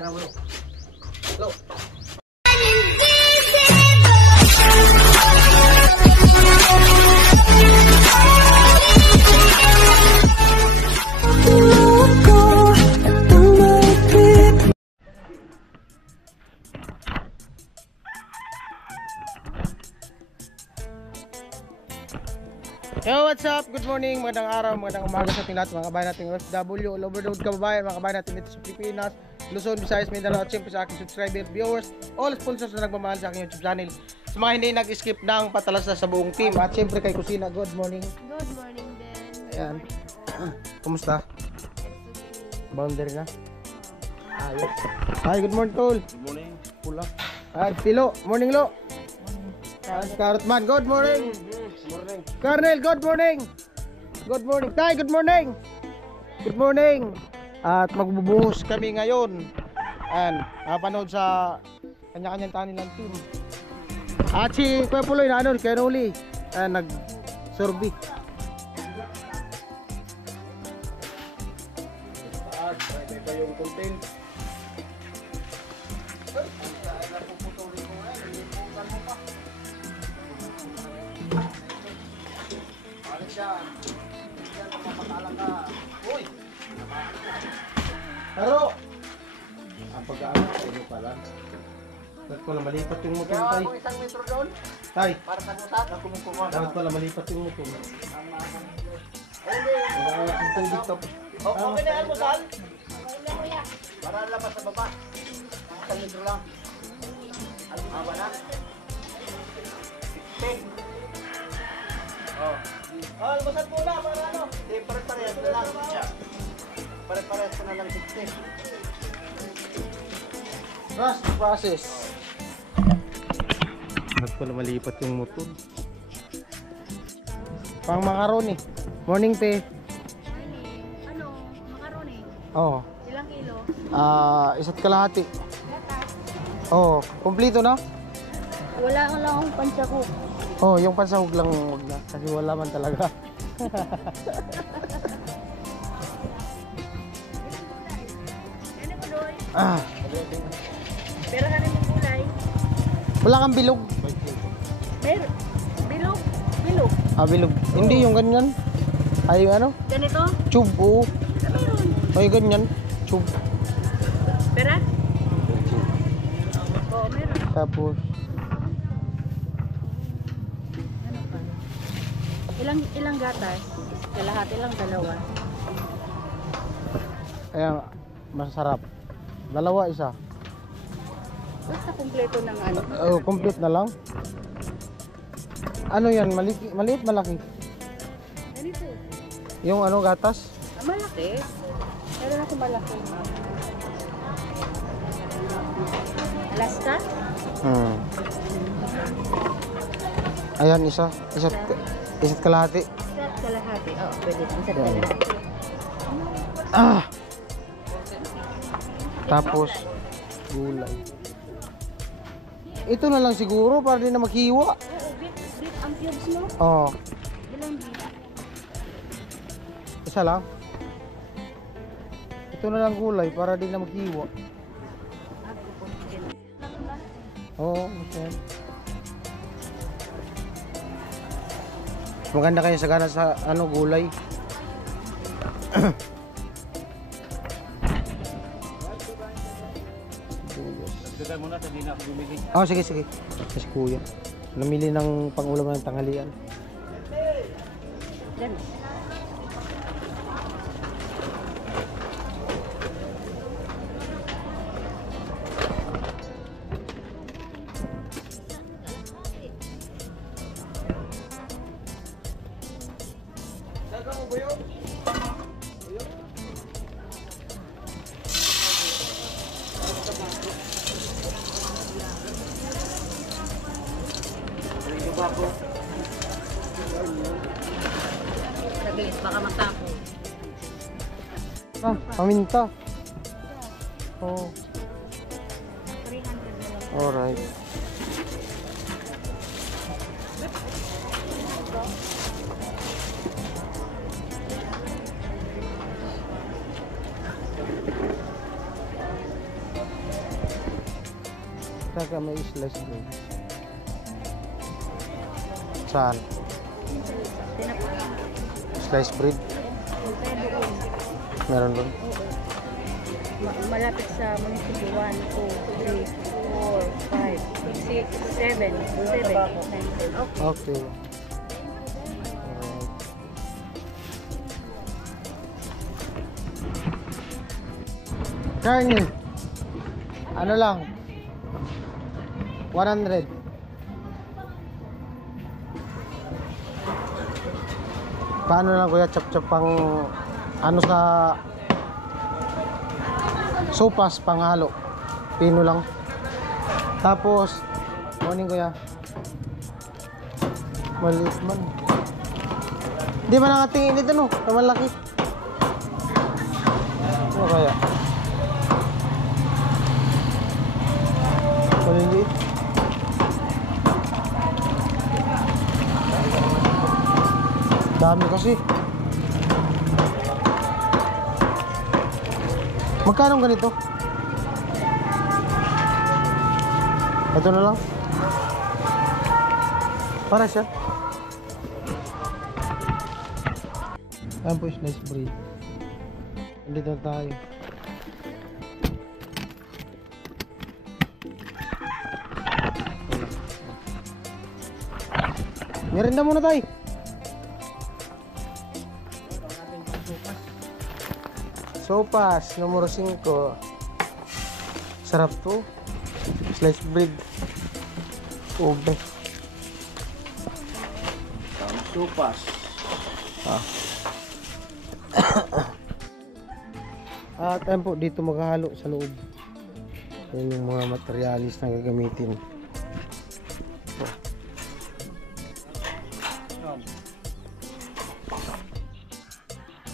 Hello. Yo, what's up? Good morning, magandang araw, magandang umaga sa ating lahat, mga kabayan nating OFW, all over the world kababayan, mga kabayan natin dito sa Pilipinas, Luzon, Visayas, Mindanao, at siyempre sa aking subscribers, viewers, all sponsors na nagmamahal sa aking YouTube channel. Sa mga hindi nag-skip ng patalas na sa buong team, at siyempre kay Kusina, good morning. Good morning din. Ayan. Kumusta? Boundary na? Ayos. Hi, good morning, Tol. Good morning. Pula. At Pilo, morning, Lo. At Carrotman, good morning. Morning. Colonel, good morning. Good morning. Tay, good morning. Good morning. At magbubuhos kami ngayon. Ayan, panood sa kanya-kanyang tani ng team. At si Kuya Puloy na ano, kaya nuli. Nag-survey. Ito yung content. Pero ang pag-aaral sa inyo pala. Dapat pala malipat yung motor, Tay. Ako isang metro doon. Tay, Para sa musat. Ako kumukuha. dapat pala malipat yung motor. Hindi. Ang tubig tapos. Okay na almusal? Para labas sa baba. Isang metro lang. Almusal na. 60. Oh. Almusal muna para ano? Hindi, pare-parehas na lang. Pare-parehas na lang 60. Process. Dapat pala malipat yung motor. Pang macaroni. Morning, Te. Ano? Macaroni? Oo. Ilang kilo? Isa't kalahati. Gatas? Oo. Kompleto na? Wala lang akong pansakok. Oo, yung pansahog lang wag na. Kasi wala man talaga. Ano mo doy? Ah, Pero ka rin yung gulay. wala kang bilog. Meron. Bilog. Bilog. Bilog. Hindi yung ganyan. Ay, yung ano? Ganito? Tube, oo. Meron. Ay, ganyan. Tube. Pera? Oo, meron. Tapos, Ano pa? Ilang gatas? Kalahati lang, dalawa. ayan, masarap. Dalawa, isa. Basta kumpleto ng ano. Complete na lang. Ano yan? Maliit, malaki? Ganito. Yung ano, gatas? Malaki. Meron ako malaki. Alaska? Ayan, isa. Isa't kalahati. Isa't kalahati. Oo, pwede. Isa't Yan. kalahati. Tapos, gulay. Ito na lang siguro para di na maghiwa. Oo, beef ang cubes mo. Oo. Ilang beef? Isa lang. Ito na lang gulay para di na maghiwa. Ako po. Oo, okay. Maganda kayo sagana sa ano gulay. Dagdag muna, hindi na ako bumili. Oh, sige. Kasi kuya. Namili ng pangulam ng tanghalian. Yan. Saglit, baka matapo. Paminta. Oh, 300 na lang. alright. Saka may slice bread. Saan? Slice bread? Meron doon? Malapit sa munisipyo. 1, 2, 3, 4, 5, 6, 7, 7, 8, 9, 10. Okay. Karni. Ano lang? 100. Paano lang kuya chop-chop pang ano sa sopas panghalo. Pino lang. Tapos morning kuya. Maliit man. Hindi man nakatingin dito no, na malaki. Ano kaya? Maliliit. Dami kasi. Magkano ang ganito? Ito na lang. Para siya. Ayan po slice bread. Nandito na tayo. Merinda muna tayo. Sopas, numero 5. Sarap to. Slice bread. Ube. Sopas. At ayun po, dito maghahalo sa loob. Yan yung mga materialis na gagamitin.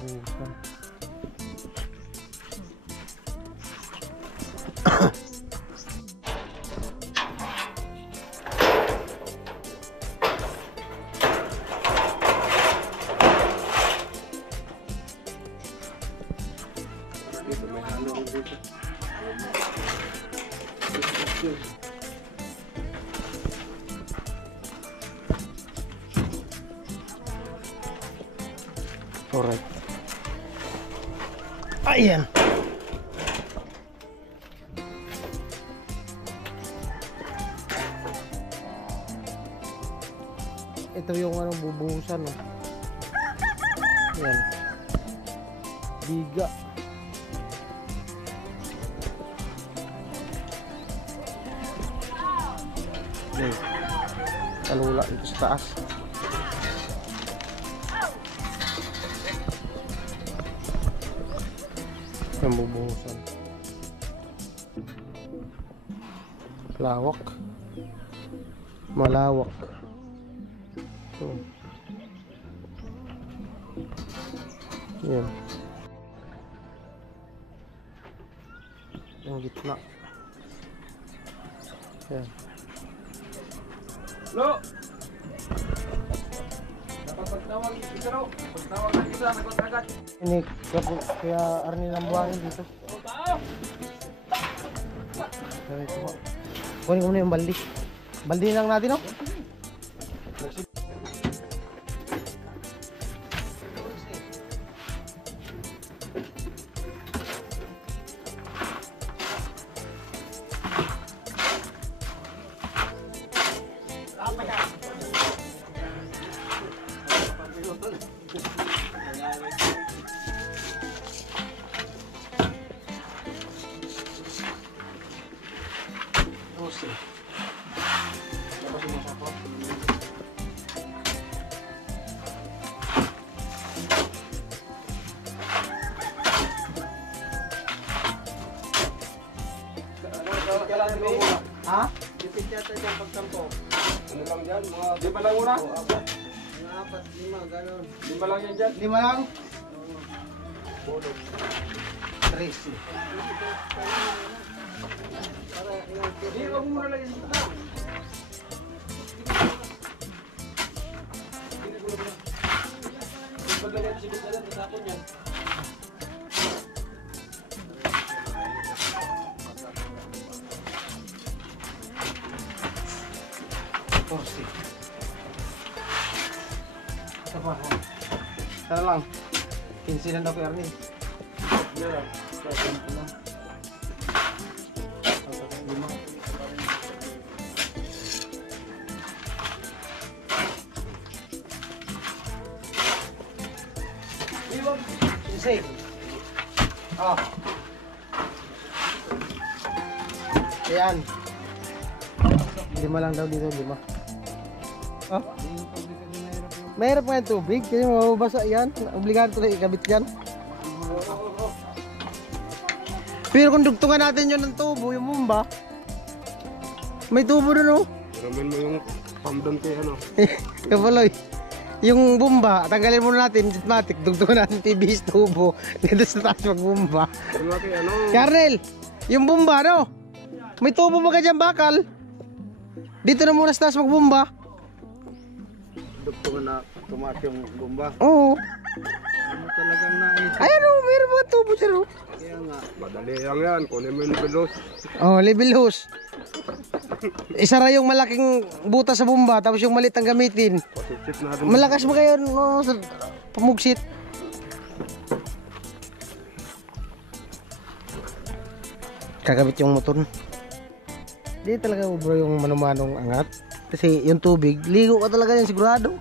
Bukan. Alright. Ayan. Ito yung ano bubuhusan, no. Ayan. Biga. Ayan. Kalula dito sa taas. Yung bubuhusan. Lawak. Malawak. So. Yan. Yung gitna. Yan. Lo! Dapat pagtawag isa raw. Pagtawag ng isa, nagot agad. Ini kaya Arnie lang buhangin dito. Kaya ito po. Kunin ko muna yung baldi. Baldi lang natin, no? Ha? Tipid yata dyan pagsampo. Ano lang dyan? Mga 5 lang muna? Mga 4, 5, gano'n. 5 lang yan dyan? 5 lang? 13. Hindi, huwag muna lang isa na. Pag lang yan, sibit na lang, tatapon yan. 14. Ito pa. Sana lang. 15 lang daw kay Arnel. Yeah. Say. Oh. Ayan. 5 lang daw dito, 5. Oh. Mahirap nga yung tubig kasi mababasa yan. Obligado na ikabit yan. Pero kung dugtungan natin yun ng tubo, yung bumba, may tubo doon, oh. Ramen mo yung pamdon kay ano. Kapaloy. Yung bumba, tanggalin muna natin, matic, dugtungan natin PVC tubo. Dito sa taas magbumba. Yung kay ano. Karnel, yung bumba, no? May tubo ba ka dyan, bakal? Dito na muna sa taas magbumba. Dugtungan na tumaas yung bomba. Oo. Ano talagang nais? Ayan, oh, mayroon mga tubo dyan, oh. Kaya nga. Madali lang yan. Kunin mo yung belos. Oh, level hose. Isara yung malaking butas sa bumba, tapos yung maliit ang gamitin. Pasitsip natin. Malakas ba kayo no, sa pamugsit? Kakabit yung motor. Di talaga bro yung manumanong angat. Kasi yung tubig, ligo ka talaga yan sigurado.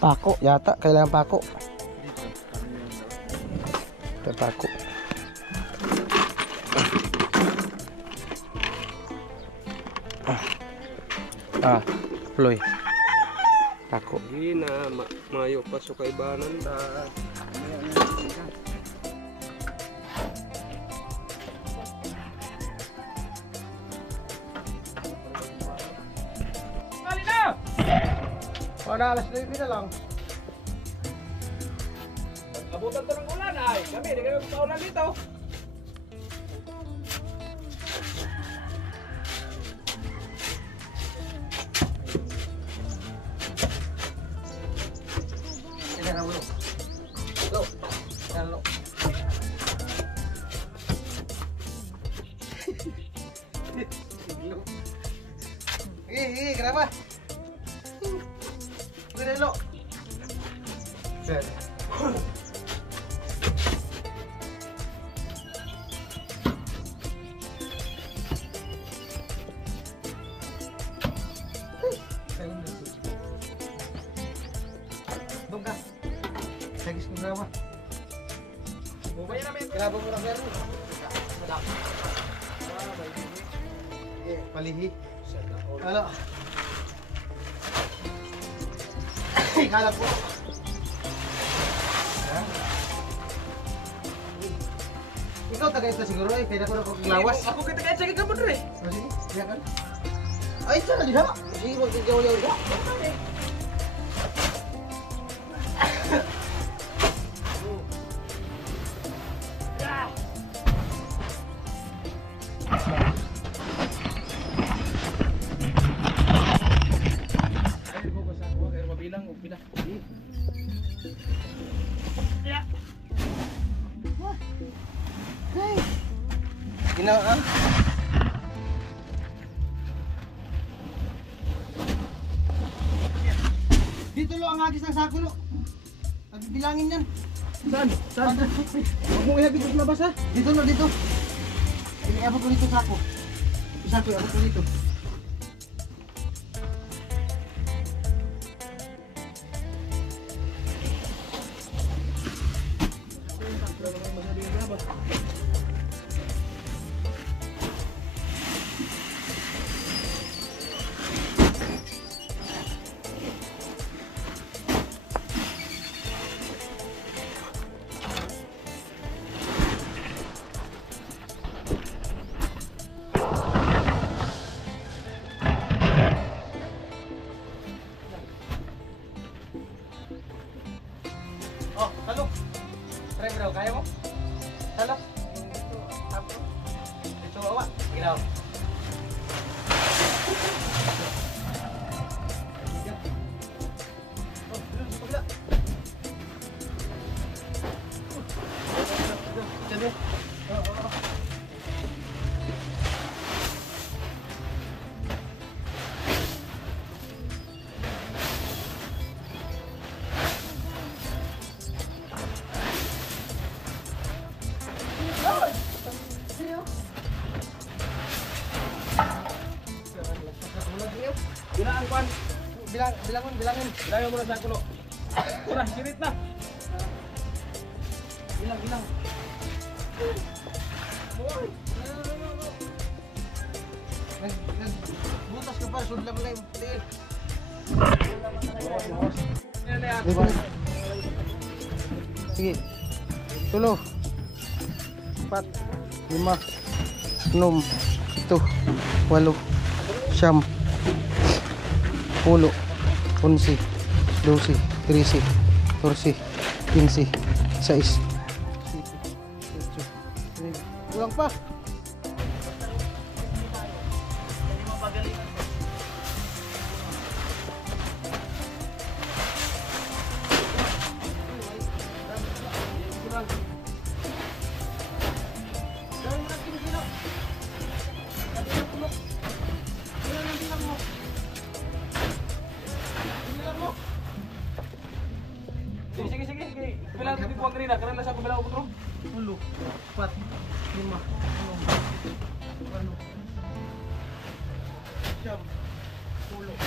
Pako, yata. Kailangan pako. Ito pako. Ploy. Pako. Hindi na. Mayo pa sa kaibanan ta. O na, alas 9 na lang. Abutan to ng ulan ay. Kami, di kami paulan dito. Sige na ulo. Lo. Yan lo. Sige, kenapa? Sige lo. Sige. Doon ka. Sagis ko grawa. Bumaya namin. Grabo mo lang meron. Palihi. Halo. Kalap po. Ikaw taga ito siguro eh. Kaya ko na paglawas. Ako kita kaya sige ka mo dre. Sige, iya kan? Ay, sana diha. Sige, wag jauh-jauh diha. Ginawa ah. Dito lo ang agis ng sako lo. Bilangin yan. Saan? Saan? Huwag mo ihabit sa labas ha. Dito lo, dito. Iabot ko dito sako. Sako, iabot ko dito. Oh, salok. Try mo daw, kaya mo? Salok. Tapos. Ito awa. Ginaw. Oh, dun, pagla. Bilaan kuan. Bilangin. Bilangan mo na sa kulo. Ura, sirit na. Bilang. Nagbutas ka pa, sudla mo na yung tiil. Yan na. Sige. 3, 4, 5, 6, 7, 8, 9, 10, 11, 12, 13, 14, 15, 16, 17, 18, 19. Kulang pa. Sige. Bilang tadi kuang kanina, karena nasa ko bilang ko bro. 10, 4, 5, 6, 7, 8, 9, 10, 11, 12.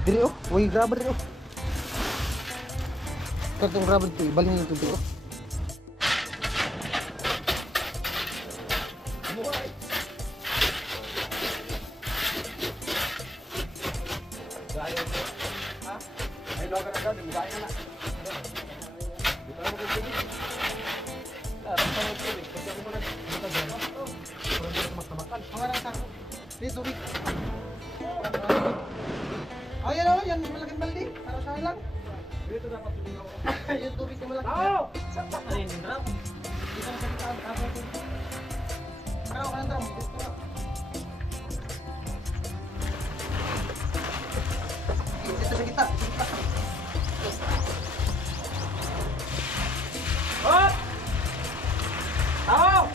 Diri oh, way grabber oh. Katong grabber to, ibalhin yung tuti oh. Ay, lo ka na din, gaya na. Dito na ko sige. Pangarang sako. Dito, tubig. Oh, yan oh, yan malaking balde. Para sa lang. Dito dapat tubig ako. Yung tubig na malaki. Oo! Ayun, drum. Dito na sa kita. Karaw ka ng drum. Dito na. Dito sa kita. Hop! Tao!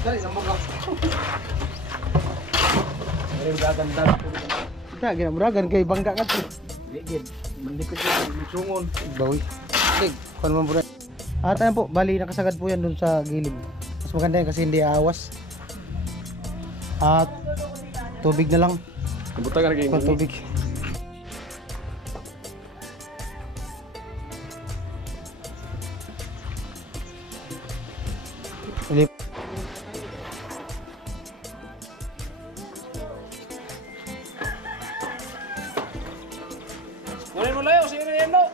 Dali, sambog ka. Ay, gaganda. Kita, ginamuragan kay bangga ka to. Ligid. Mendikit yung sungon. Bawi. Sig, kung naman po rin. At ayan po, bali nakasagad po yan dun sa gilid. Mas maganda yan kasi hindi aawas. At tubig na lang. Buta ka na kayo. Kung tubig. Ilip. Kunin mo layo, sige na yan no.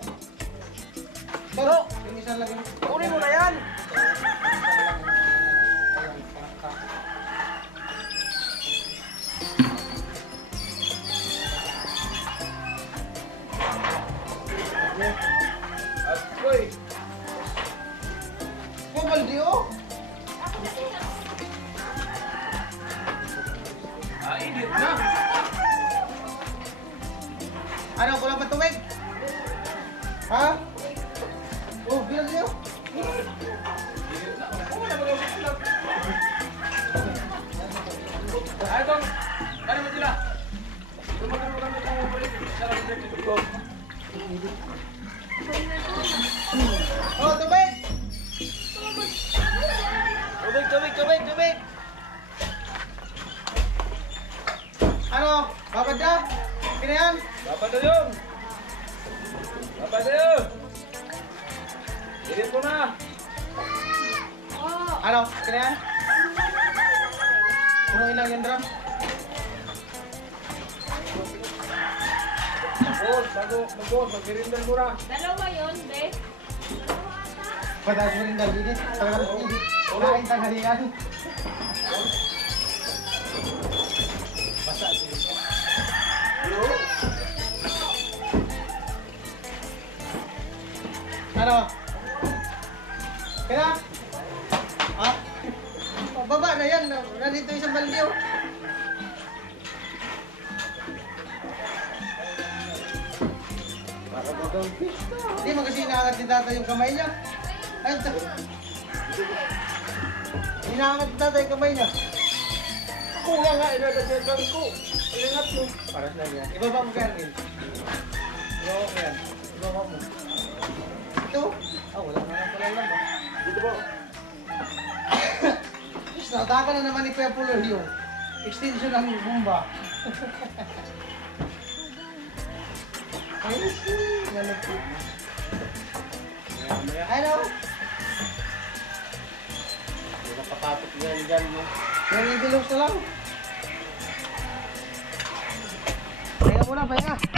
Pero, pinisan lang yun. Kunin mo na yan. Agoy. Baldi oh! Edit na. Ano, kulang pa tubig? Ha? Oh, bilang niyo. Ay, Tong. Ano mo sila? Tumagal mo kami kung ulit. Sarap din dito. Oh, tubig! Tubig! Ano? Babadab? Kina yan? Dapat na yun. Dapat na yun. Edit mo na. Ano? Kina yan? Puno ilang yung drum? Boss, bago mag-boss, mag-girinder mo na. Dalawa yun, be. Pataas mo rin dahil dito. Talagang hindi. Kain tanghalian. Ano? Kaya? Ah? Baba na yan. Nandito isang balde oh. Hindi mo kasi inaangat ni tata yung kamay niya. Ayun. Inaangat ni tata yung kamay niya. kulang nga, inadagdagan ko. Inangat mo. Para sa niya. Ibaba mo Kernel. Ibaba mo yan. Ibaba mo. Ito? Ah, wala na lang pala lang ba? Dito po. Tapos nakataga na naman ni Kuya Pulo yung extension ng bomba. Ayos eh. Nalagpit. Ano? Hindi nakapatok yan dyan, no? Yung ibilos na lang. Pahinga muna, pahinga.